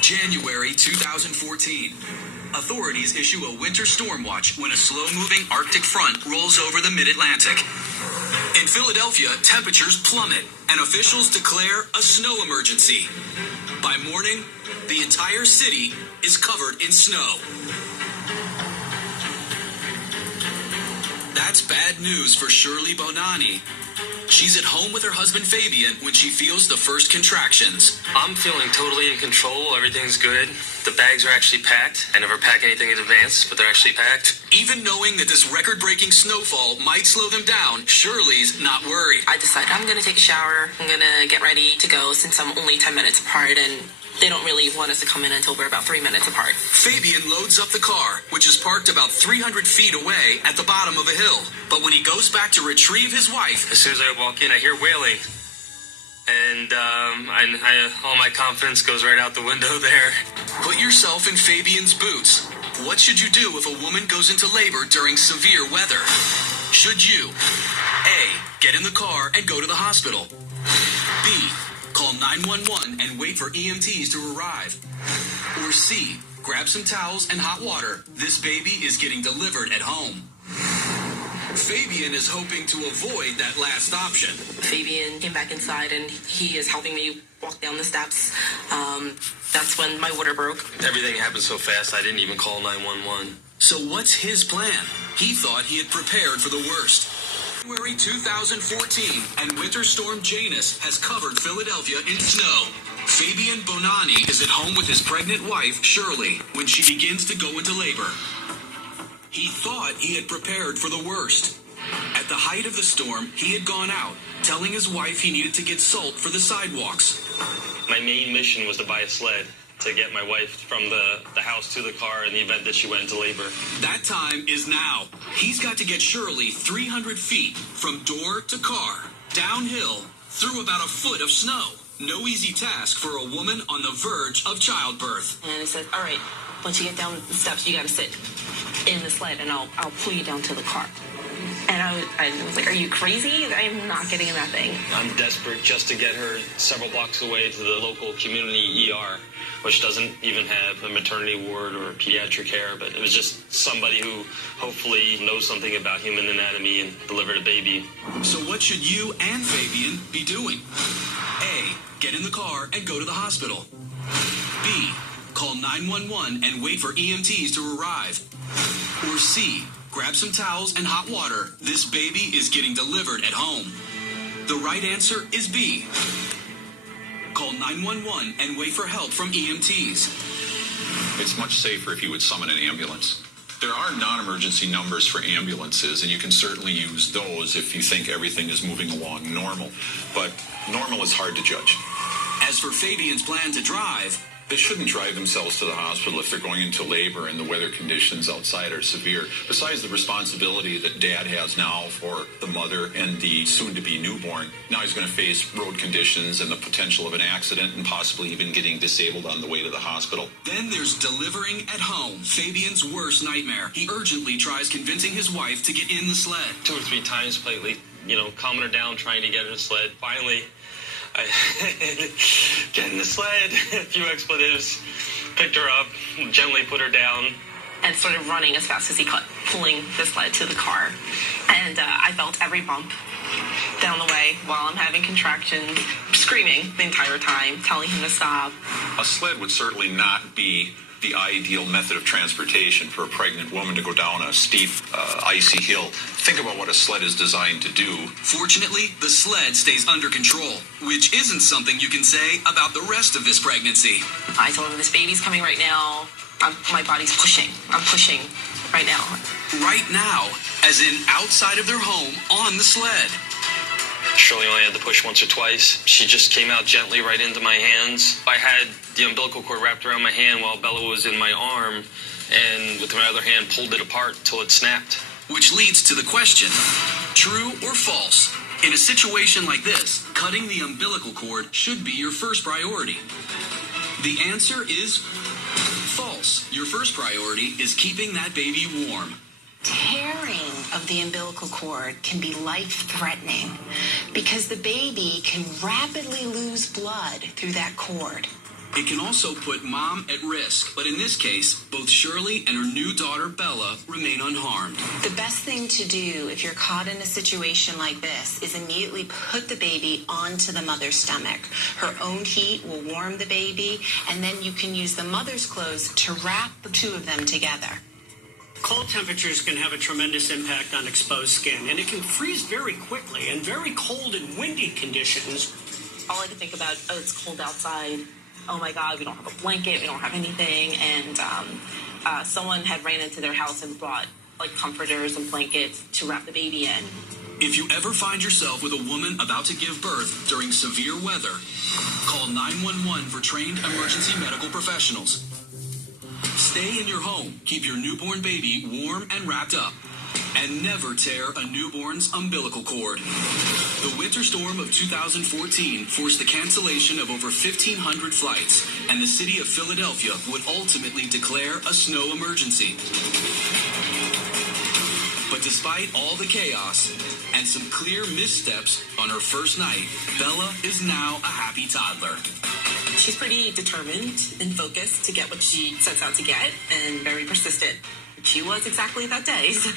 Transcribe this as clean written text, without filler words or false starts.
January 2014. Authorities issue a winter storm watch when a slow-moving Arctic front rolls over the mid-Atlantic. In Philadelphia, temperatures plummet, and officials declare a snow emergency. By morning, the entire city is covered in snow. That's bad news for Shirley Bonani. She's at home with her husband Fabian when she feels the first contractions. I'm feeling totally in control. Everything's good. The bags are actually packed. I never pack anything in advance, but they're actually packed. Even knowing that this record-breaking snowfall might slow them down, Shirley's not worried. I decided I'm going to take a shower. I'm going to get ready to go since I'm only 10 minutes apart, and they don't really want us to come in until we're about 3 minutes apart. Fabian loads up the car, which is parked about 300 feet away at the bottom of a hill. But when he goes back to retrieve his wife... As soon as I walk in, I hear wailing. And all my confidence goes right out the window there. Put yourself in Fabian's boots. What should you do if a woman goes into labor during severe weather? Should you A. Get in the car and go to the hospital? B. Call 911 and wait for EMTs to arrive? Or C. Grab some towels and hot water. This baby is getting delivered at home. Fabian is hoping to avoid that last option. Fabian came back inside and he is helping me walk down the steps. That's when my water broke. Everything happened so fast I didn't even call 911. So what's his plan? He thought he had prepared for the worst. January 2014, and Winter Storm Janus has covered Philadelphia in snow. Fabian Bonani is at home with his pregnant wife, Shirley, when she begins to go into labor. He thought he had prepared for the worst. At the height of the storm, he had gone out, telling his wife he needed to get salt for the sidewalks. My main mission was to buy a sled to get my wife from the house to the car in the event that she went into labor. That time is now. He's got to get Shirley 300 feet from door to car, downhill, through about a foot of snow. No easy task for a woman on the verge of childbirth. And he said, all right, once you get down the steps, you got to sit in the sled and I'll pull you down to the car. And I was like, are you crazy? I'm not getting in that thing. I'm desperate just to get her several blocks away to the local community ER, which doesn't even have a maternity ward or pediatric care, but it was just somebody who hopefully knows something about human anatomy and delivered a baby. So what should you and Fabian be doing? A. Get in the car and go to the hospital. B. Call 911 and wait for EMTs to arrive. Or C. Grab some towels and hot water. This baby is getting delivered at home. The right answer is B. Call 911 and wait for help from EMTs. It's much safer if you would summon an ambulance. There are non-emergency numbers for ambulances, and you can certainly use those if you think everything is moving along normal. But normal is hard to judge. As for Fabian's plan to drive, they shouldn't drive themselves to the hospital if they're going into labor and the weather conditions outside are severe. Besides the responsibility that dad has now for the mother and the soon-to-be newborn, now he's going to face road conditions and the potential of an accident and possibly even getting disabled on the way to the hospital. Then there's delivering at home, Fabian's worst nightmare. He urgently tries convincing his wife to get in the sled. 2 or 3 times lately, calming her down, trying to get her in the sled. Finally, I get in the sled, a few expletives, picked her up, gently put her down. And started running as fast as he could, pulling the sled to the car. And I felt every bump down the way while I'm having contractions, screaming the entire time, telling him to stop. A sled would certainly not be the ideal method of transportation for a pregnant woman to go down a steep, icy hill. Think about what a sled is designed to do. Fortunately, the sled stays under control, which isn't something you can say about the rest of this pregnancy. I told him this baby's coming right now. My body's pushing. I'm pushing right now. Right now, as in outside of their home on the sled. Shirley only had to push once or twice. She just came out gently right into my hands. I had the umbilical cord wrapped around my hand while Bella was in my arm, and with my other hand pulled it apart till it snapped. Which leads to the question, true or false? In a situation like this, cutting the umbilical cord should be your first priority. The answer is false. Your first priority is keeping that baby warm. Tearing of the umbilical cord can be life-threatening because the baby can rapidly lose blood through that cord. It can also put mom at risk, but in this case, both Shirley and her new daughter Bella remain unharmed. The best thing to do if you're caught in a situation like this is immediately put the baby onto the mother's stomach. Her own heat will warm the baby, and then you can use the mother's clothes to wrap the two of them together. Cold temperatures can have a tremendous impact on exposed skin, and it can freeze very quickly. In very cold and windy conditions, All I could think about, oh, it's cold outside. Oh my God, we don't have a blanket, we don't have anything. And someone had ran into their house and brought like comforters and blankets to wrap the baby in. If you ever find yourself with a woman about to give birth during severe weather, call 911 for trained emergency medical professionals. Stay in your home, keep your newborn baby warm and wrapped up, and never tear a newborn's umbilical cord. The winter storm of 2014 forced the cancellation of over 1,500 flights, and the city of Philadelphia would ultimately declare a snow emergency. But despite all the chaos and some clear missteps on her first night, Bella is now a happy toddler. She's pretty determined and focused to get what she sets out to get, and very persistent. She was exactly that day, so